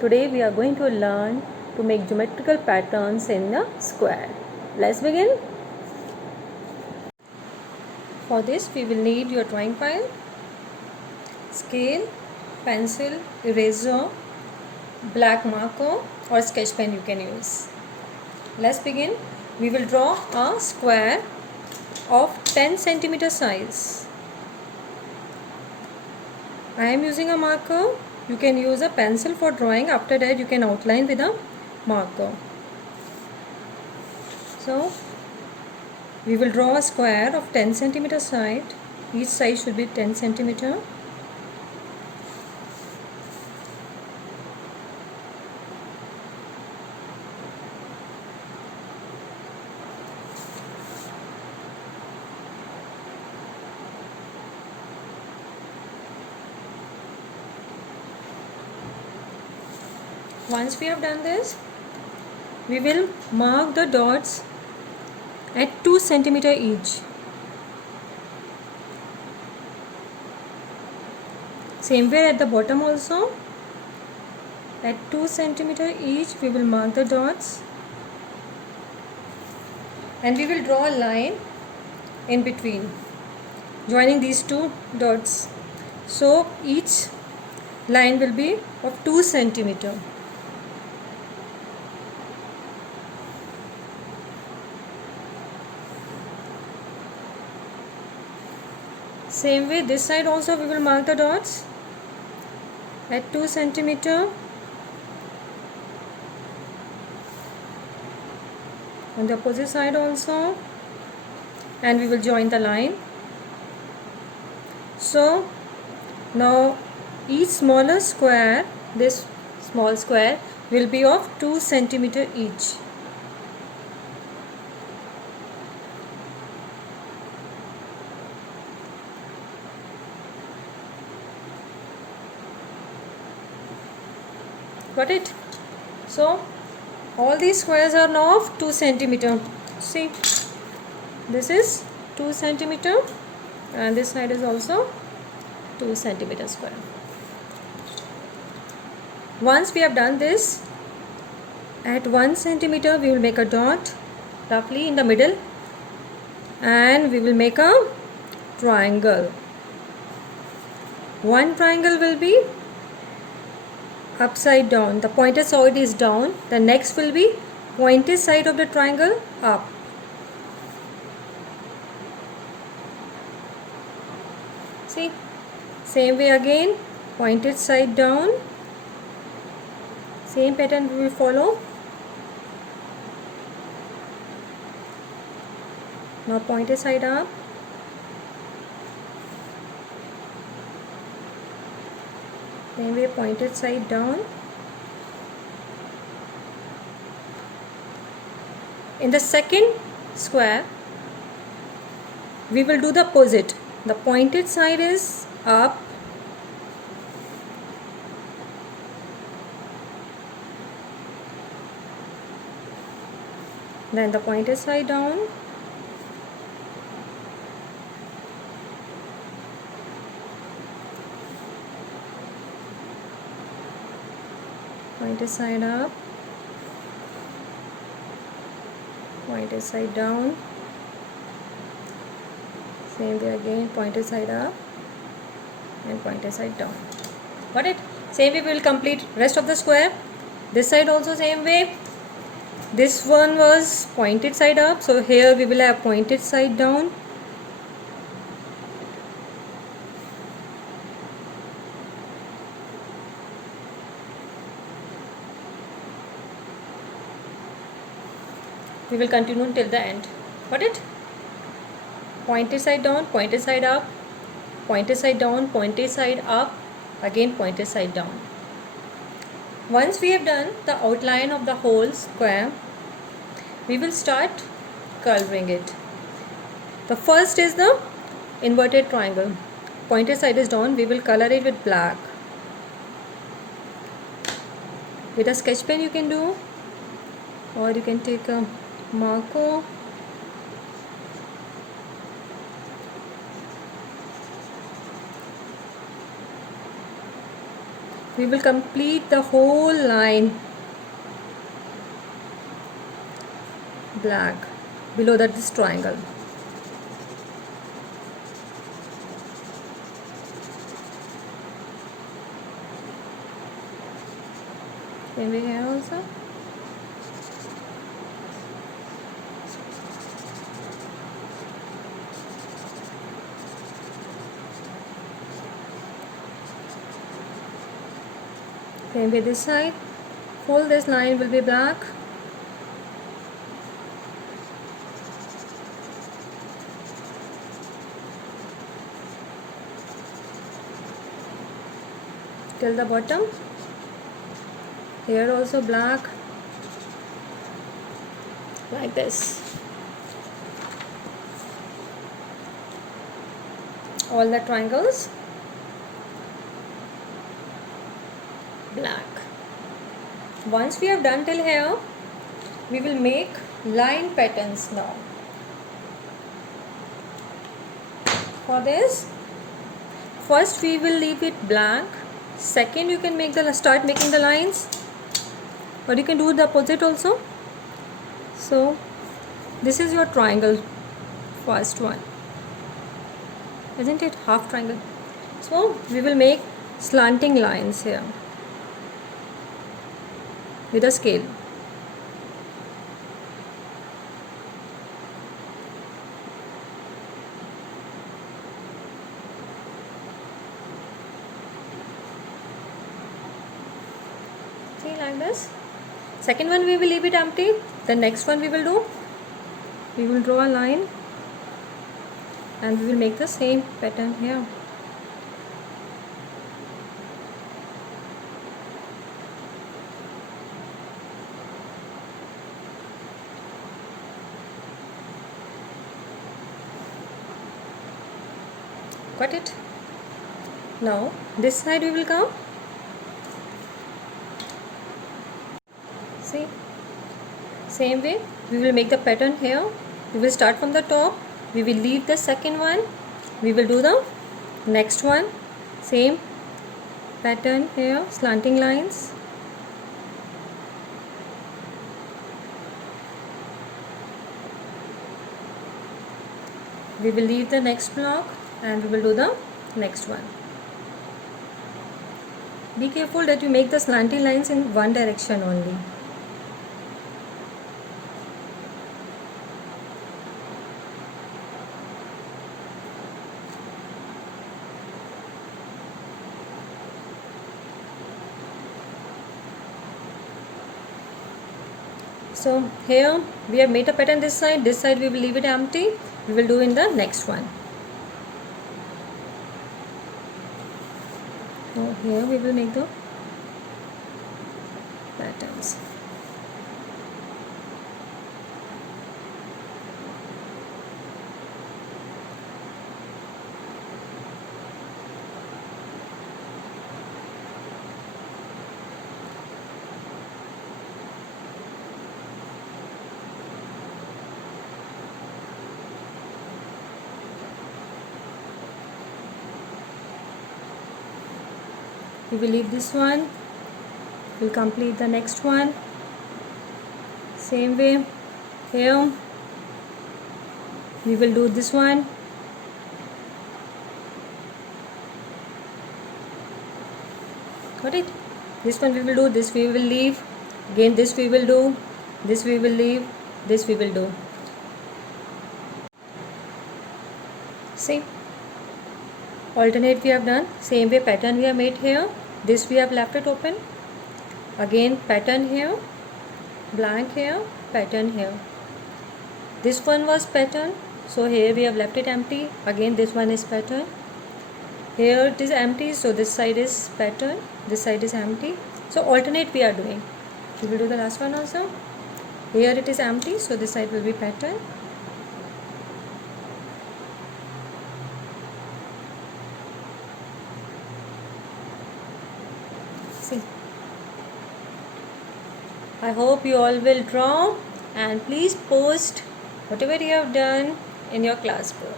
Today we are going to learn to make geometrical patterns in a square. Let's begin. For this we will need your drawing file, scale, pencil, eraser, black marker or sketch pen you can use. Let's begin. We will draw a square of 10 centimeter size. I am using a marker. You can use a pencil for drawing. After that you can outline with a marker. So we will draw a square of 10 centimeter side. Each side should be 10 centimeter. Once we have done this, we will mark the dots at 2 centimeter each. Same way at the bottom also, at 2 centimeter each we will mark the dots, and we will draw a line in between joining these two dots. So each line will be of 2 centimeter. Same way this side also we will mark the dots at 2 centimeter. On the opposite side also, and we will join the line. So now each smaller square, this small square will be of 2 centimeter each. Got it? So all these squares are now of 2 centimeter. See, this is 2 centimeter and this side is also 2 centimeter square. Once we have done this, at 1 centimeter we will make a dot roughly in the middle, and we will make a triangle. One triangle will be upside down, the pointed side is down. The next will be pointed side of the triangle up. See, same way again, pointed side down. Same pattern we will follow. Now pointed side up. Same way, pointed side down. In the second square, we will do the opposite. The pointed side is up, then the pointed side down. Pointed side up, pointed side down. Same way again, pointed side up and pointed side down. Got it? Same way we will complete rest of the square. This side also same way. This one was pointed side up, so here we will have pointed side down. We will continue till the end. Got it? Pointed side down, pointed side up, pointed side down, pointed side up, again pointed side down. Once we have done the outline of the whole square, we will start coloring it. The first is the inverted triangle. Pointed side is down, we will color it with black. With a sketch pen you can do, or you can take a marker. we will complete the whole line black below that this triangle. Same way here also. Same way this side. Full this line will be black. Till the bottom. Here also black. Like this. All the triangles black. Once we have done till here, we will make line patterns now. For this, first we will leave it blank. Second, you can start making the lines, or you can do the opposite also. So this is your triangle, first one, isn't it? Half triangle. So we will make slanting lines here with a scale. See, like this. Second one we will leave it empty. The next one we will draw a line and we will make the same pattern here. Got it? Now this side we will come. See, same way we will make the pattern here. We will start from the top, we will leave the second one, we will do the next one, same pattern here, slanting lines. We will leave the next block and we will do the next one. Be careful that you make the slanting lines in one direction only. So here we have made a pattern this side we will leave it empty. We will do in the next one. So here we will make the patterns. We will leave this one, we will complete the next one, same way here we will do this one, got it? This one we will do, this we will leave, again this we will do, this we will leave, this we will do. See, alternate we have done, same way pattern we have made here, this we have left it open, again pattern here, blank here, pattern here. This one was pattern, so here we have left it empty, again this one is pattern, here it is empty, so this side is pattern, this side is empty. So alternate we are doing. We will do the last one also. Here it is empty, so this side will be pattern. See, I hope you all will draw, and please post whatever you have done in your class book.